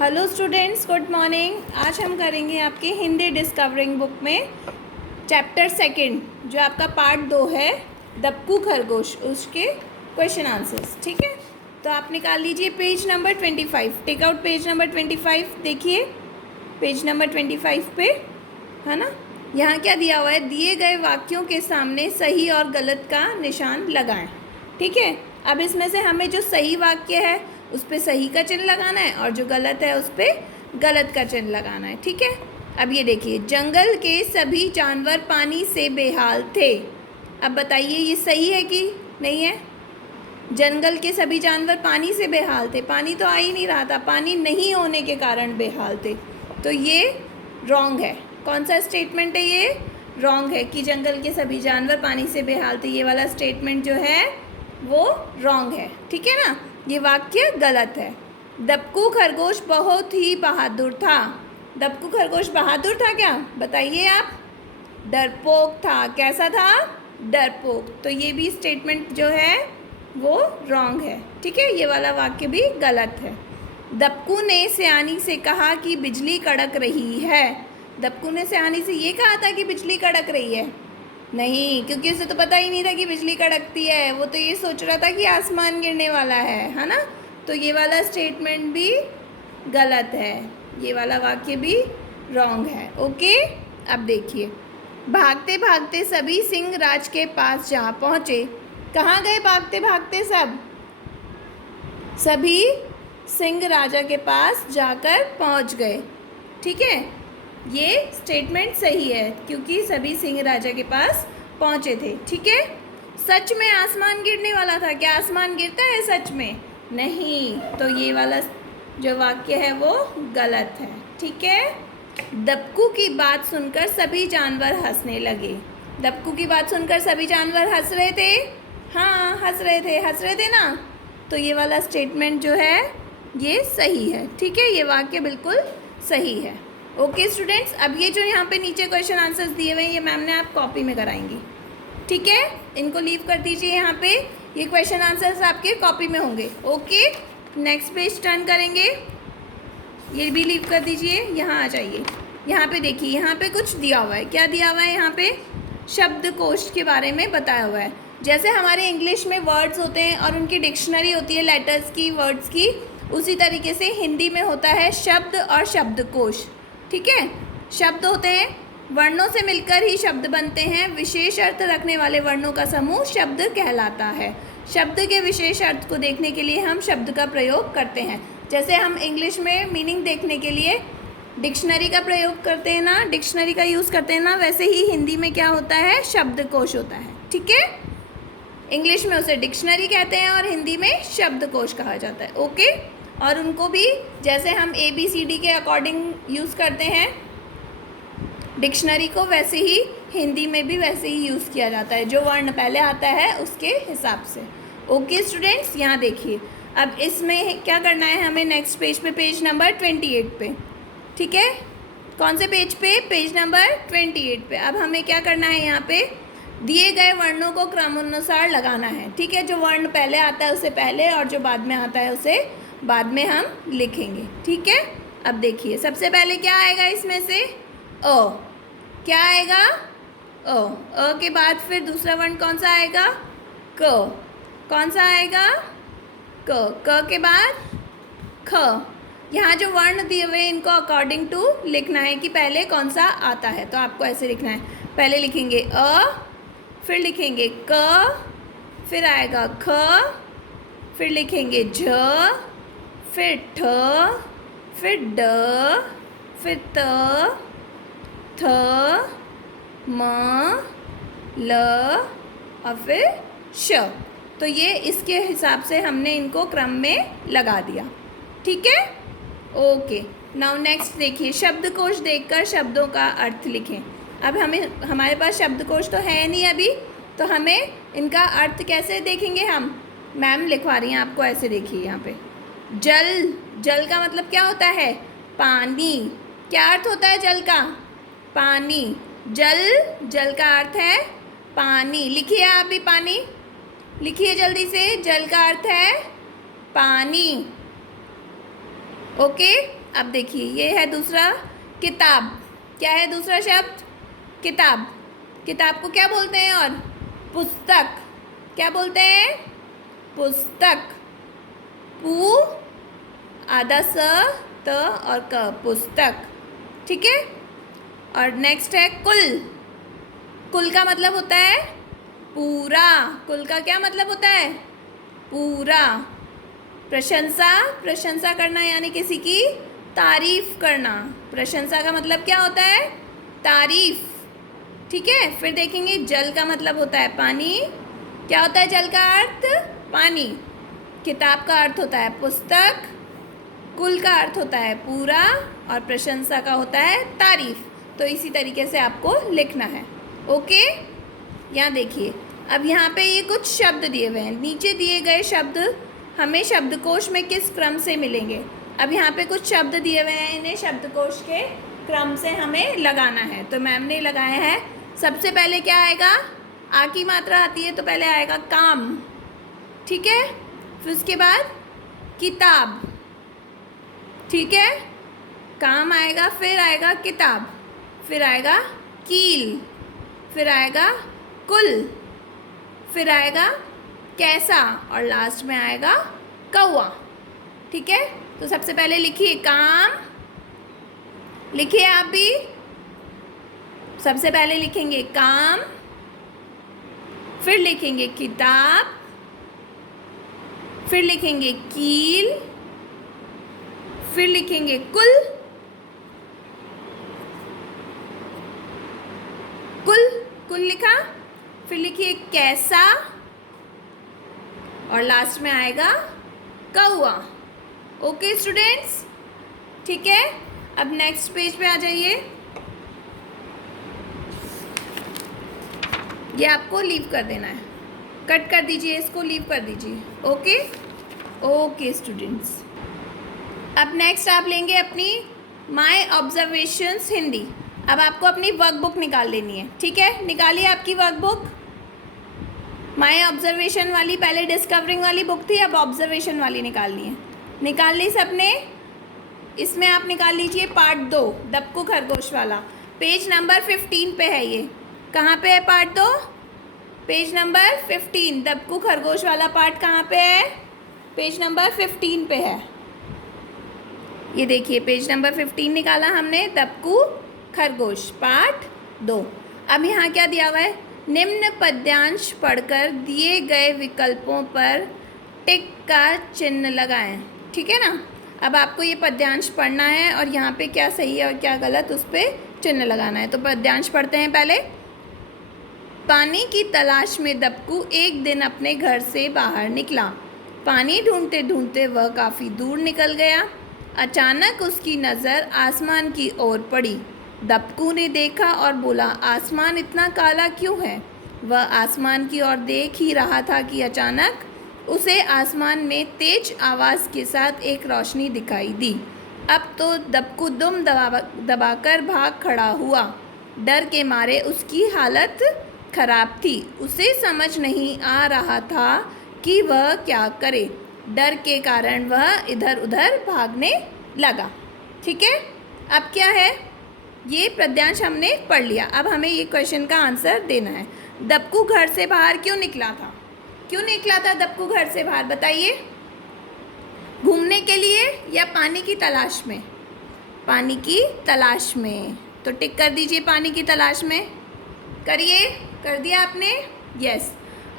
Hello students, good morning. आज हम करेंगे आपकी हिंदी डिस्कवरिंग बुक में चैप्टर सेकंड, जो आपका पार्ट 2 है, दबकू खरगोश, उसके क्वेश्चन आंसर्स। ठीक है, तो आप निकाल लीजिए page number 25। Take out page number 25। देखिए पेज नंबर 25 पे है ना, यहाँ क्या दिया हुआ है? दिए गए वाक्यों के सामने सही और गलत का निशान लगाएं। ठीक है, अब इसमें से हमें जो सही वाक्य है उस पर सही का चिन्ह लगाना है और जो गलत है उस पर गलत का चिन्ह लगाना है। ठीक है, अब ये देखिए, जंगल के सभी जानवर पानी से बेहाल थे। अब बताइए ये सही है कि नहीं है? जंगल के सभी जानवर पानी से बेहाल थे, पानी तो आ ही नहीं रहा था, पानी नहीं होने के कारण बेहाल थे, तो ये रॉन्ग है। कौन सा स्टेटमेंट है ये? रॉन्ग है कि जंगल के सभी जानवर पानी से बेहाल थे। ये वाला स्टेटमेंट जो है वो रॉन्ग है। ठीक है ना, ये वाक्य गलत है। दबकू खरगोश बहुत ही बहादुर था। दबकू खरगोश बहादुर था क्या? बताइए आप। डरपोक था। कैसा था? डरपोक। तो ये भी स्टेटमेंट जो है वो रॉन्ग है। ठीक है, ये वाला वाक्य भी गलत है। दबकू ने सियानी से कहा कि बिजली कड़क रही है। दबकू ने सियानी से ये कहा था कि बिजली कड़क रही है? नहीं, क्योंकि उसे तो पता ही नहीं था कि बिजली कड़कती है। वो तो ये सोच रहा था कि आसमान गिरने वाला है ना। तो ये वाला स्टेटमेंट भी गलत है, ये वाला वाक्य भी रॉन्ग है। ओके, अब देखिए, भागते भागते सभी सिंह राज के पास जा पहुँचे। कहाँ गए भागते भागते सब? सभी सिंह राजा के पास जाकर पहुँच गए। ठीक है, ये स्टेटमेंट सही है क्योंकि सभी सिंह राजा के पास पहुँचे थे। ठीक है, सच में आसमान गिरने वाला था क्या? आसमान गिरता है सच में? नहीं, तो ये वाला जो वाक्य है वो गलत है। ठीक है, दबकू की बात सुनकर सभी जानवर हंसने लगे। दबकू की बात सुनकर सभी जानवर हंस रहे थे। हाँ, हंस रहे थे ना। तो ये वाला स्टेटमेंट जो है ये सही है। ठीक है, ये वाक्य बिल्कुल सही है। ओके स्टूडेंट्स, अब ये जो यहाँ पे नीचे क्वेश्चन आंसर्स दिए हुए हैं ये मैम ने आप कॉपी में कराएंगी। ठीक है, इनको लीव कर दीजिए यहाँ पे, ये क्वेश्चन आंसर्स आपके कॉपी में होंगे। ओके, नेक्स्ट पेज टर्न करेंगे, ये भी लीव कर दीजिए। यहाँ आ जाइए, यहाँ पे देखिए, यहाँ पे कुछ दिया हुआ है। क्या दिया हुआ है? यहाँ पे शब्दकोश के बारे में बताया हुआ है। जैसे हमारे इंग्लिश में वर्ड्स होते हैं और उनकी डिक्शनरी होती है लेटर्स की, वर्ड्स की, उसी तरीके से हिंदी में होता है शब्द और शब्दकोश। ठीक है, शब्द होते हैं, वर्णों से मिलकर ही शब्द बनते हैं। विशेष अर्थ रखने वाले वर्णों का समूह शब्द कहलाता है। शब्द के विशेष अर्थ को देखने के लिए हम शब्द का प्रयोग करते हैं। जैसे हम इंग्लिश में मीनिंग देखने के लिए डिक्शनरी का प्रयोग करते हैं ना, डिक्शनरी का यूज़ करते हैं ना, वैसे ही हिंदी में क्या होता है? शब्दकोश होता है। ठीक है, इंग्लिश में उसे डिक्शनरी कहते हैं और हिंदी में शब्दकोश कहा जाता है। ओके, और उनको भी जैसे हम ABCD के अकॉर्डिंग यूज़ करते हैं डिक्शनरी को, वैसे ही हिंदी में भी वैसे ही यूज़ किया जाता है, जो वर्ण पहले आता है उसके हिसाब से। ओके स्टूडेंट्स, यहाँ देखिए, अब इसमें क्या करना है हमें? नेक्स्ट पेज पे, पेज नंबर 28 पे। ठीक है, कौन से पेज पे? पेज नंबर 28 पे। अब हमें क्या करना है? यहाँ पे दिए गए वर्णों को क्रमानुसार लगाना है। ठीक है, जो वर्ण पहले आता है उसे पहले और जो बाद में आता है उसे बाद में हम लिखेंगे। ठीक है, अब देखिए, सबसे पहले क्या आएगा इसमें से? अ। क्या आएगा? अ के बाद फिर दूसरा वर्ण कौन सा आएगा? क। कौन सा आएगा? क के बाद ख। यहाँ जो वर्ण दिए हुए हैं इनको अकॉर्डिंग टू लिखना है कि पहले कौन सा आता है। तो आपको ऐसे लिखना है, पहले लिखेंगे अ, फिर लिखेंगे क, फिर आएगा ख, फिर लिखेंगे झ, फिर ठ, फिर ड, फिर त, थ, म, ल और फिर श। तो ये इसके हिसाब से हमने इनको क्रम में लगा दिया। ठीक है, ओके। नाउ नेक्स्ट देखिए, शब्दकोश देखकर शब्दों का अर्थ लिखें। अब हमारे पास शब्दकोश तो है नहीं अभी, तो हमें इनका अर्थ कैसे देखेंगे हम? मैम लिखवा रही हैं आपको, ऐसे देखिए यहाँ पे, जल। जल का मतलब क्या होता है? पानी। क्या अर्थ होता है जल का? पानी। जल, जल का अर्थ है पानी। लिखिए आप भी, पानी लिखिए जल्दी से। जल का अर्थ है पानी। ओके, अब देखिए ये है दूसरा किताब। क्या है दूसरा शब्द? किताब। किताब को क्या बोलते हैं? और पुस्तक। क्या बोलते हैं? पुस्तक। पू आधा स त और क, पुस्तक। ठीक है। और नेक्स्ट है कुल। कुल का मतलब होता है पूरा। कुल का क्या मतलब होता है? पूरा। प्रशंसा, प्रशंसा करना यानी किसी की तारीफ करना। प्रशंसा का मतलब क्या होता है? तारीफ। ठीक है। फिर देखेंगे जल का मतलब होता है पानी। क्या होता है जल का अर्थ? पानी। किताब का अर्थ होता है पुस्तक। कुल का अर्थ होता है पूरा और प्रशंसा का होता है तारीफ। तो इसी तरीके से आपको लिखना है। ओके। यहाँ देखिए, अब यहाँ पे ये कुछ शब्द दिए हुए हैं। नीचे दिए गए शब्द हमें शब्दकोश में किस क्रम से मिलेंगे? अब यहाँ पे कुछ शब्द दिए हुए हैं, इन्हें शब्दकोश के क्रम से हमें लगाना है। तो मैम ने लगाया है। सबसे पहले क्या आएगा? आ की मात्रा आती है तो पहले आएगा काम। ठीक है। फिर उसके बाद किताब। ठीक है। काम आएगा, फिर आएगा किताब, फिर आएगा कील, फिर आएगा कुल, फिर आएगा कैसा और लास्ट में आएगा कौवा। ठीक है। तो सबसे पहले लिखिए काम। लिखिए आप भी। सबसे पहले लिखेंगे काम, फिर लिखेंगे किताब, फिर लिखेंगे कील, फिर लिखेंगे कुल, कुल कुल लिखा, फिर लिखिए कैसा और लास्ट में आएगा कौवा। Okay students. ठीक है। अब नेक्स्ट पेज पे आ जाइए। ये आपको लीव कर देना है, कट कर दीजिए, इसको लीव कर दीजिए। ओके। Okay students. अब नेक्स्ट आप लेंगे अपनी माय ऑब्जर्वेशंस हिंदी। अब आपको अपनी वर्कबुक निकाल लेनी है। ठीक है। निकालिए आपकी वर्कबुक। माय ऑब्जर्वेशन वाली पहले डिस्कवरिंग वाली बुक थी, अब ऑब्जर्वेशन वाली निकालनी है। निकाल ली सबने? इसमें आप निकाल लीजिए पार्ट 2 दबकू खरगोश वाला। पेज नंबर 15 पे है ये। कहाँ पे है पार्ट 2? Page number 15। दबकू खरगोश वाला पार्ट कहाँ पे है? पेज नंबर 15 पे है। ये देखिए पेज नंबर 15 निकाला हमने, दबकू खरगोश पार्ट 2। अब यहाँ क्या दिया हुआ है? निम्न पद्यांश पढ़कर दिए गए विकल्पों पर टिक का चिन्ह लगाएं। ठीक है ना। अब आपको ये पद्यांश पढ़ना है और यहाँ पे क्या सही है और क्या गलत उस पर चिन्ह लगाना है। तो पद्यांश पढ़ते हैं पहले। पानी की तलाश में दबकू एक दिन अपने घर से बाहर निकला। पानी ढूंढते ढूंढते वह काफ़ी दूर निकल गया। अचानक उसकी नज़र आसमान की ओर पड़ी। दबकू ने देखा और बोला, आसमान इतना काला क्यों है? वह आसमान की ओर देख ही रहा था कि अचानक उसे आसमान में तेज आवाज़ के साथ एक रोशनी दिखाई दी। अब तो दबकू दुम दबाकर भाग खड़ा हुआ। डर के मारे उसकी हालत खराब थी। उसे समझ नहीं आ रहा था कि वह क्या करे। डर के कारण वह इधर उधर भागने लगा। ठीक है। अब क्या है? ये पद्यांश हमने पढ़ लिया। अब हमें ये क्वेश्चन का आंसर देना है। दबकू घर से बाहर क्यों निकला था? क्यों निकला था दबकू घर से बाहर? बताइए। घूमने के लिए या पानी की तलाश में? पानी की तलाश में। तो टिक कर दीजिए पानी की तलाश में। करिए। कर दिया आपने? यस।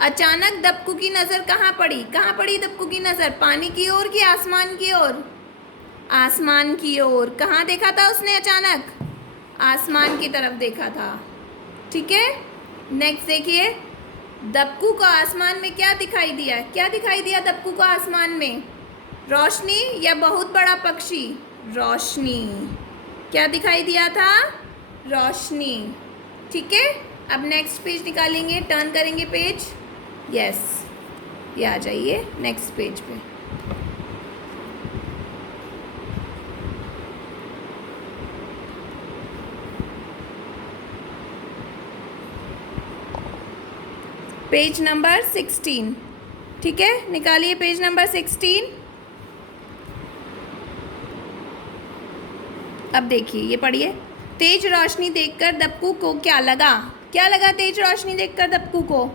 अचानक दबकू की नज़र कहाँ पड़ी? कहाँ पड़ी दबकू की नज़र? पानी की ओर कि आसमान की ओर? आसमान की ओर। कहाँ देखा था उसने अचानक? आसमान की तरफ देखा था। ठीक है। नेक्स्ट देखिए, दबकू को आसमान में क्या दिखाई दिया? क्या दिखाई दिया दबकू को आसमान में? रोशनी या बहुत बड़ा पक्षी? रोशनी। क्या दिखाई दिया था? रोशनी। ठीक है। अब नेक्स्ट पेज निकालेंगे, टर्न करेंगे पेज। यस। ये आ जाइए नेक्स्ट पेज पे। Page number 16। ठीक है। निकालिए पेज नंबर 16। अब देखिए, ये पढ़िए। तेज रोशनी देखकर दबकू को क्या लगा? क्या लगा तेज रोशनी देखकर दबकू को?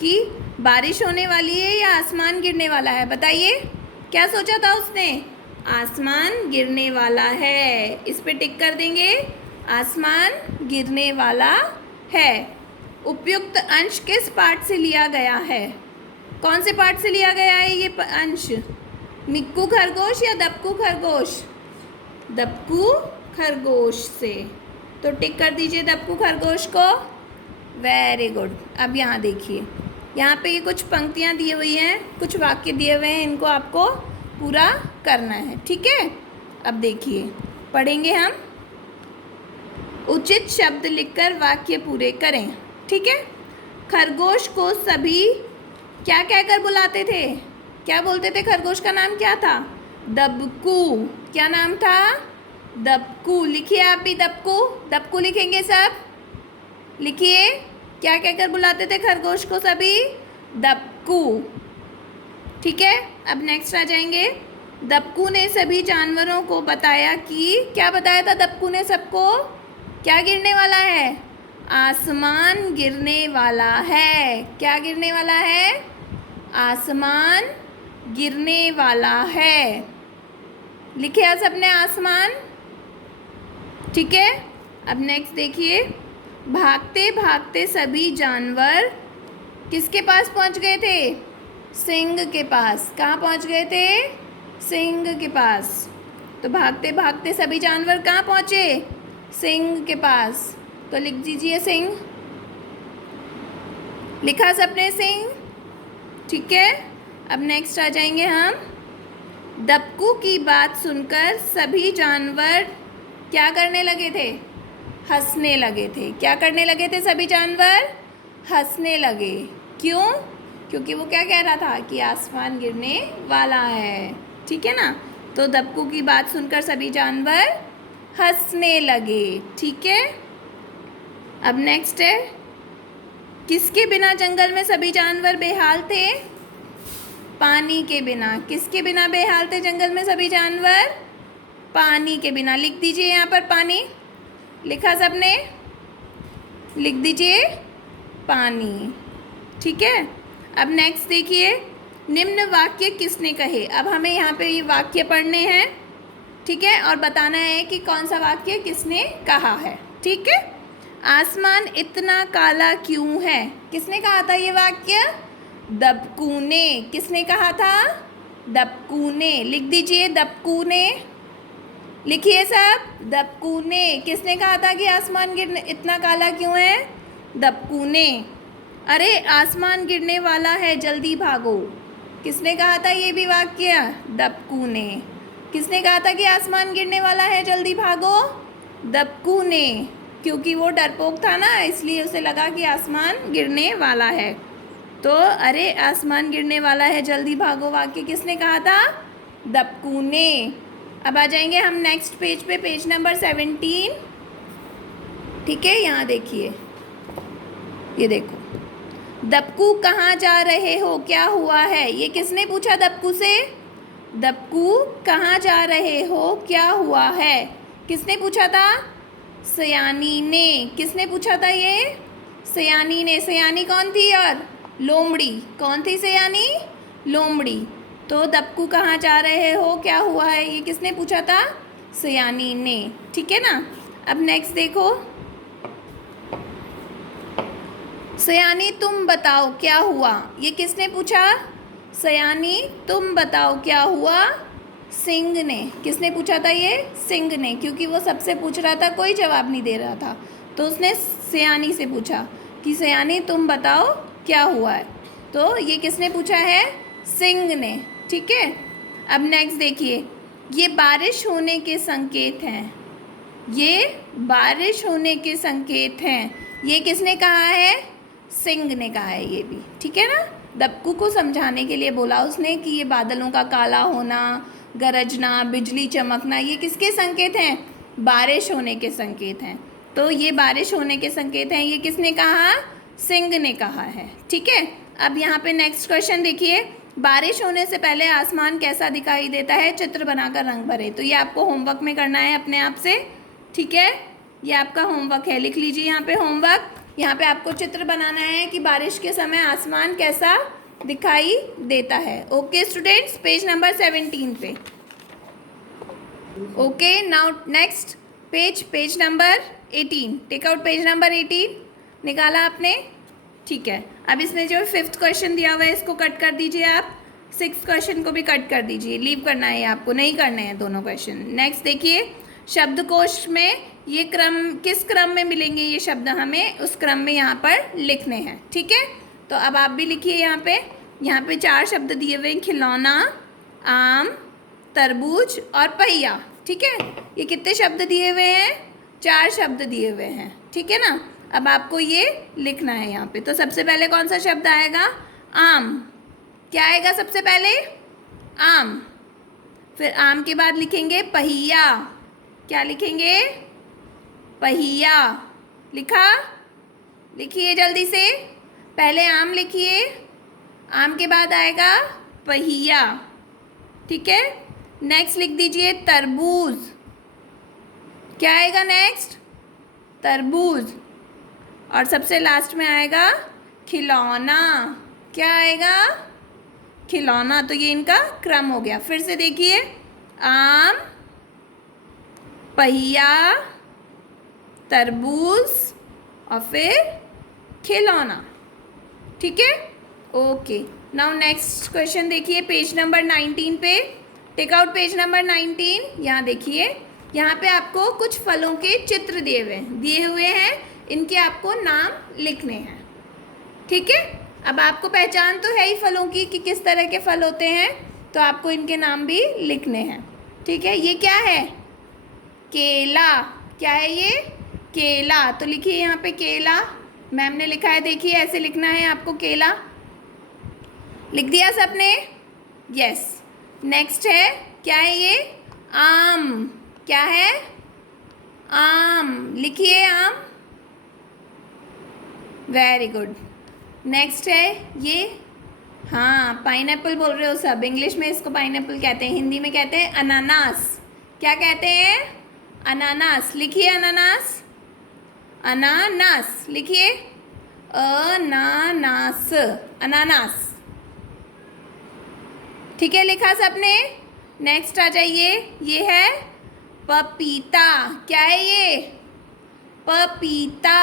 कि बारिश होने वाली है या आसमान गिरने वाला है? बताइए, क्या सोचा था उसने? आसमान गिरने वाला है। इस पे टिक कर देंगे, आसमान गिरने वाला है। उपयुक्त अंश किस पाठ से लिया गया है? कौन से पाठ से लिया गया है ये अंश? मिक्कू खरगोश या दबकू खरगोश? दबकू खरगोश से। तो टिक कर दीजिए दबकू खरगोश को। Very good. अब यहाँ देखिए, यहाँ पे ये कुछ पंक्तियाँ दी हुई हैं, कुछ वाक्य दिए हुए हैं, इनको आपको पूरा करना है, ठीक है। अब देखिए, पढ़ेंगे हम। उचित शब्द लिखकर वाक्य पूरे करें, ठीक है। खरगोश को सभी क्या कहकर बुलाते थे? क्या बोलते थे? खरगोश का नाम क्या था? दबकू। क्या नाम था? दबकू। लिखिए आप भी दबकू। दबकू लिखेंगे सब, लिखिए। क्या कहकर बुलाते थे खरगोश को सभी? दबकू, ठीक है। अब नेक्स्ट आ जाएंगे। दबकू ने सभी जानवरों को बताया कि, क्या बताया था दबकू ने सबको? क्या गिरने वाला है? आसमान गिरने वाला है। क्या गिरने वाला है? आसमान गिरने वाला है। लिखे आप सबने आसमान, ठीक है। अब नेक्स्ट देखिए। भागते भागते सभी जानवर किसके पास पहुंच गए थे? सिंह के पास। कहाँ पहुंच गए थे? सिंह के पास। तो भागते भागते सभी जानवर कहाँ पहुँचे? सिंह के पास। तो लिख दीजिए सिंह। लिखा सबने सिंह, ठीक है। अब नेक्स्ट आ जाएंगे हम। दबकू की बात सुनकर सभी जानवर क्या करने लगे थे? हंसने लगे थे। क्या करने लगे थे सभी जानवर? हंसने लगे। क्यों? क्योंकि वो क्या कह रहा था कि आसमान गिरने वाला है, ठीक है ना। तो दबकू की बात सुनकर सभी जानवर हंसने लगे, ठीक है। अब नेक्स्ट है। किसके बिना जंगल में सभी जानवर बेहाल थे? पानी के बिना। किसके बिना बेहाल थे जंगल में सभी जानवर? पानी के बिना। लिख दीजिए यहाँ पर पानी। लिखा सबने? लिख दीजिए पानी, ठीक है। अब नेक्स्ट देखिए। निम्न वाक्य किसने कहे? अब हमें यहाँ पे ये वाक्य पढ़ने हैं, ठीक है, और बताना है कि कौन सा वाक्य किसने कहा है, ठीक है। आसमान इतना काला क्यों है? किसने कहा था ये वाक्य? दबकू ने। किसने कहा था? दबकू ने। लिख दीजिए दबकू ने। लिखिए सब, दबकू ने। किसने कहा था कि आसमान गिरने इतना काला क्यों है? दबकू ने। अरे आसमान गिरने वाला है, जल्दी भागो। किसने कहा था ये भी वाक्य? दबकू ने। किसने कहा था कि आसमान गिरने वाला है, जल्दी भागो? दबकू ने। क्योंकि वो डरपोक था ना, इसलिए उसे लगा कि आसमान गिरने वाला है। तो अरे आसमान गिरने वाला है, जल्दी भागो वाक्य किसने कहा था? दबकू ने। अब आ जाएंगे हम नेक्स्ट पेज पे, पेज नंबर 17, ठीक है। यहाँ देखिए, ये देखो। दबकू कहाँ जा रहे हो, क्या हुआ है? ये किसने पूछा दबकू से? दबकू कहाँ जा रहे हो, क्या हुआ है? किसने पूछा था? सयानी ने। किसने पूछा था ये? सयानी ने। सयानी कौन थी? और लोमड़ी। कौन थी सयानी? लोमड़ी। तो दबकू कहाँ जा रहे हो, क्या हुआ है, ये किसने पूछा था? सयानी ने, ठीक है ना। अब नेक्स्ट देखो। सयानी तुम बताओ क्या हुआ, ये किसने पूछा? सयानी तुम बताओ क्या हुआ? सिंह ने। किसने पूछा था ये? सिंह ने, क्योंकि वो सबसे पूछ रहा था, कोई जवाब नहीं दे रहा था, तो उसने सयानी से पूछा कि सयानी तुम बताओ क्या हुआ है। तो ये किसने पूछा है? सिंह ने, ठीक है। अब नेक्स्ट देखिए। ये बारिश होने के संकेत हैं। ये बारिश होने के संकेत हैं। ये किसने कहा है? सिंह ने कहा है ये भी, ठीक है ना। दबकू को समझाने के लिए बोला उसने कि ये बादलों का काला होना, गरजना, बिजली चमकना, ये किसके संकेत हैं? बारिश होने के संकेत हैं। तो ये बारिश होने के संकेत हैं, ये किसने कहा? सिंह ने कहा है, ठीक है। अब यहाँ पे नेक्स्ट क्वेश्चन देखिए। बारिश होने से पहले आसमान कैसा दिखाई देता है? चित्र बनाकर रंग भरे। तो ये आपको होमवर्क में करना है अपने आप से, ठीक है, ये आपका होमवर्क है, लिख लीजिए यहाँ पे होमवर्क। यहाँ पे आपको चित्र बनाना है कि बारिश के समय आसमान कैसा दिखाई देता है। ओके स्टूडेंट्स, पेज नंबर 17 पे। Okay, now next page number 18। Take out page number 18। निकाला आपने? ठीक है, अब इसमें जो 5th क्वेश्चन दिया हुआ है इसको कट कर दीजिए आप। 6th क्वेश्चन को भी कट कर दीजिए, लीव करना है आपको, नहीं करने हैं दोनों क्वेश्चन। नेक्स्ट देखिए, शब्दकोश में ये क्रम, किस क्रम में मिलेंगे ये शब्द, हमें उस क्रम में यहाँ पर लिखने हैं। ठीक है, तो अब आप भी लिखिए। यहाँ पे 4 शब्द दिए हुए हैं, खिलौना, आम, तरबूज और पहिया। ठीक है, ये कितने शब्द दिए हुए हैं? 4 शब्द दिए हुए हैं। ठीक है ना, अब आपको ये लिखना है यहाँ पे। तो सबसे पहले कौन सा शब्द आएगा? आम। क्या आएगा सबसे पहले? आम। फिर आम के बाद लिखेंगे पहिया। क्या लिखेंगे? पहिया। लिखा? लिखिए जल्दी से, पहले आम लिखिए, आम के बाद आएगा पहिया। ठीक है, नेक्स्ट लिख दीजिए तरबूज। क्या आएगा नेक्स्ट? तरबूज। और सबसे लास्ट में आएगा खिलौना। क्या आएगा? खिलौना। तो ये इनका क्रम हो गया। फिर से देखिए, आम, पहिया, तरबूज और फिर खिलौना। ठीक है, ओके। नाउ नेक्स्ट क्वेश्चन देखिए, पेज नंबर 19 पे। Take out page number 19। यहाँ देखिए, यहाँ पे आपको कुछ फलों के चित्र दिए हुए हैं, इनके आपको नाम लिखने हैं। ठीक है, अब आपको पहचान तो है ही फलों की कि किस तरह के फल होते हैं, तो आपको इनके नाम भी लिखने हैं। ठीक है, ये क्या है? केला। क्या है ये? केला। तो लिखिए यहाँ पे केला, मैम ने लिखा है, देखिए ऐसे लिखना है आपको, केला। लिख दिया सबने? यस। नेक्स्ट है, क्या है ये? आम। क्या है? आम। लिखिए आम। Very good. नेक्स्ट है ये, हाँ पाइनएप्पल बोल रहे हो सब, इंग्लिश में इसको पाइनएप्पल कहते हैं, हिंदी में कहते हैं अनानास। क्या कहते हैं? अनानास। लिखिए अनानास। अनानास लिखिए, अनानास, अनानास। ठीक है, लिखा सबने? नेक्स्ट आ जाइए, ये है पपीता। क्या है ये? पपीता।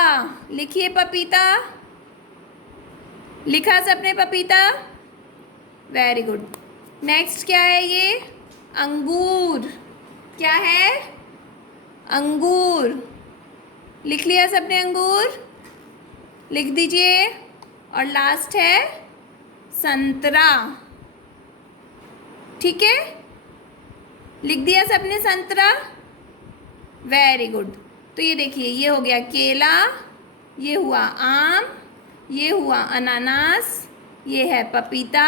लिखिए पपीता। लिखा सबने पपीता? Very good. नेक्स्ट क्या है ये? अंगूर। क्या है? अंगूर। लिख लिया सबने अंगूर? लिख दीजिए। और लास्ट है संतरा। ठीक है, लिख दिया सबने संतरा? Very good. तो ये देखिए, ये हो गया केला, ये हुआ आम, ये हुआ अनानास, ये है पपीता,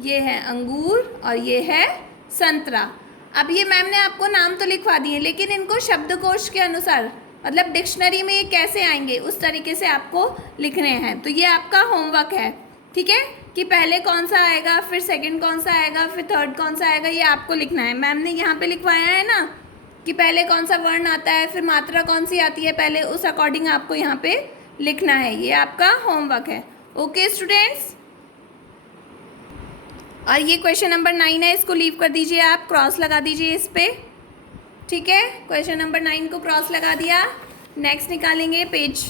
ये है अंगूर और ये है संतरा। अब ये मैम ने आपको नाम तो लिखवा दिए, लेकिन इनको शब्दकोश के अनुसार, मतलब डिक्शनरी में ये कैसे आएंगे उस तरीके से आपको लिखने हैं। तो ये आपका होमवर्क है। ठीक है, कि पहले कौन सा आएगा, फिर सेकंड कौन सा आएगा, फिर थर्ड कौन सा आएगा, ये आपको लिखना है। मैम ने यहाँ पे लिखवाया है ना कि पहले कौन सा वर्ण आता है, फिर मात्रा कौन सी आती है पहले, उस अकॉर्डिंग आपको यहाँ पे लिखना है। ये आपका होमवर्क है। ओके स्टूडेंट्स, और ये क्वेश्चन नंबर 9 है, इसको लीव कर दीजिए आप, क्रॉस लगा दीजिए इस पे। ठीक है, क्वेश्चन नंबर 9 को क्रॉस लगा दिया। नेक्स्ट निकालेंगे page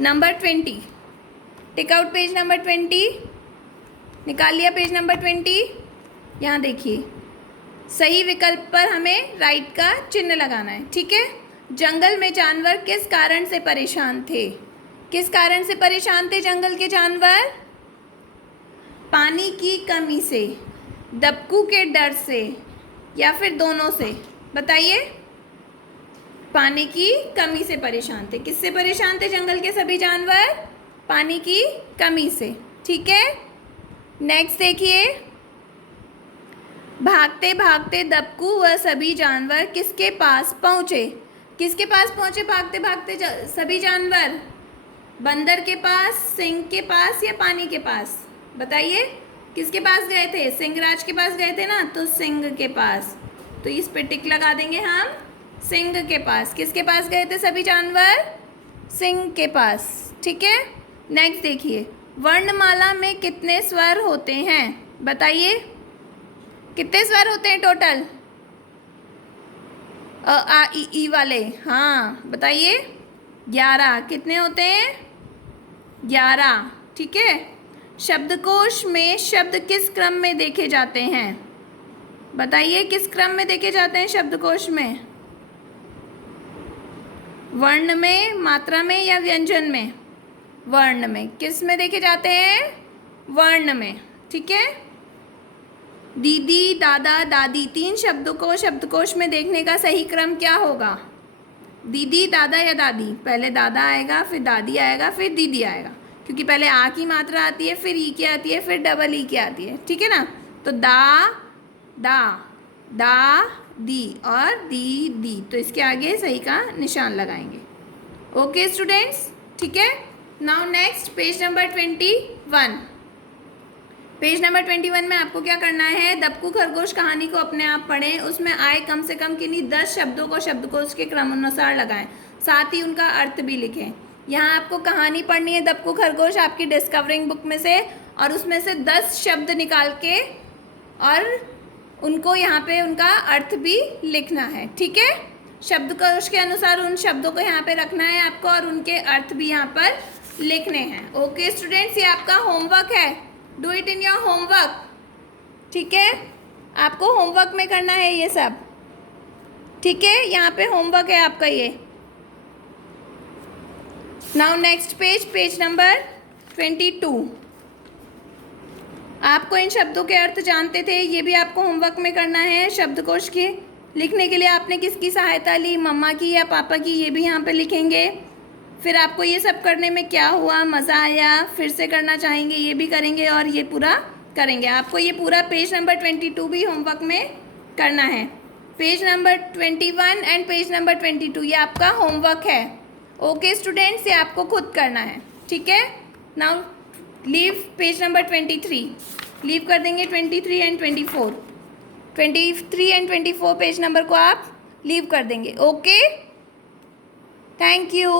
number 20। Take out page number 20। निकाल लिया पेज नंबर 20। यहाँ देखिए, सही विकल्प पर हमें राइट का चिन्ह लगाना है। ठीक है, जंगल में जानवर किस कारण से परेशान थे? किस कारण से परेशान थे जंगल के जानवर? पानी की कमी से, दबकू के डर से, या फिर दोनों से? बताइए। पानी की कमी से परेशान थे। किससे परेशान थे जंगल के सभी जानवर? पानी की कमी से। ठीक है, नेक्स्ट देखिए, भागते भागते दबकू व सभी जानवर किसके पास पहुँचे? किसके पास पहुँचे भागते भागते सभी जानवर? बंदर के पास, सिंह के पास या पानी के पास? बताइए, किसके पास गए थे? सिंहराज के पास गए थे ना, तो सिंह के पास। तो इस पे टिक लगा देंगे हम। सिंह के पास। किसके पास गए थे सभी जानवर? सिंह के पास। ठीक है, नेक्स्ट देखिए, वर्णमाला में कितने स्वर होते हैं? बताइए, कितने स्वर होते हैं टोटल? अ आ इ ई वाले। हाँ बताइए। 11। कितने होते हैं? 11। ठीक है। शब्दकोश में शब्द किस क्रम में देखे जाते हैं? बताइए, किस क्रम में देखे जाते हैं शब्दकोश में? वर्ण में, मात्रा में या व्यंजन में? वर्ण में। किस में देखे जाते हैं? वर्ण में। ठीक है। दीदी, दादा, दादी, 3 शब्दों को शब्दकोश में देखने का सही क्रम क्या होगा? दीदी, दादा या दादी? पहले दादा आएगा, फिर दादी आएगा, फिर दीदी आएगा, क्योंकि पहले आ की मात्रा आती है, फिर ई की आती है, फिर डबल ई की आती है। ठीक है ना? तो दा दी और दी, तो इसके आगे सही का निशान लगाएंगे। ओके स्टूडेंट्स, ठीक है। Now next page number 21। Page number 21 में आपको क्या करना है? दबकू खरगोश कहानी को अपने आप पढ़ें, उसमें आए कम से कम किन्हीं 10 शब्दों को शब्दकोश के क्रमानुसार लगाएं, साथ ही उनका अर्थ भी लिखें। यहाँ आपको कहानी पढ़नी है दबकू खरगोश आपकी डिस्कवरिंग बुक में से, और उसमें से 10 शब्द निकाल के और उनको यहाँ पे उनका अर्थ भी लिखना है। ठीक है, शब्दकोश के अनुसार उन शब्दों को यहाँ पे रखना है आपको, और उनके अर्थ भी यहाँ पर लिखने हैं। ओके स्टूडेंट्स, ये आपका होमवर्क है, do it in your homework. ठीक है, आपको होमवर्क में करना है ये सब। ठीक है, यहाँ पे होमवर्क है आपका ये। Now next page number 22। आपको इन शब्दों के अर्थ जानते थे, ये भी आपको होमवर्क में करना है। शब्दकोश के लिखने के लिए आपने किसकी सहायता ली? मम्मा की या पापा की? ये भी यहाँ पे लिखेंगे। फिर आपको ये सब करने में क्या हुआ, मज़ा आया, फिर से करना चाहेंगे, ये भी करेंगे और ये पूरा करेंगे। आपको ये पूरा पेज नंबर 22 भी होमवर्क में करना है। Page number 21 and page number 22 ये आपका होमवर्क है। ओके स्टूडेंट्स, ये आपको खुद करना है। ठीक है, now leave page number 23। Leave कर देंगे 23 एंड 24। 23 एंड 24 पेज नंबर को आप लीव कर देंगे। Okay, thank you.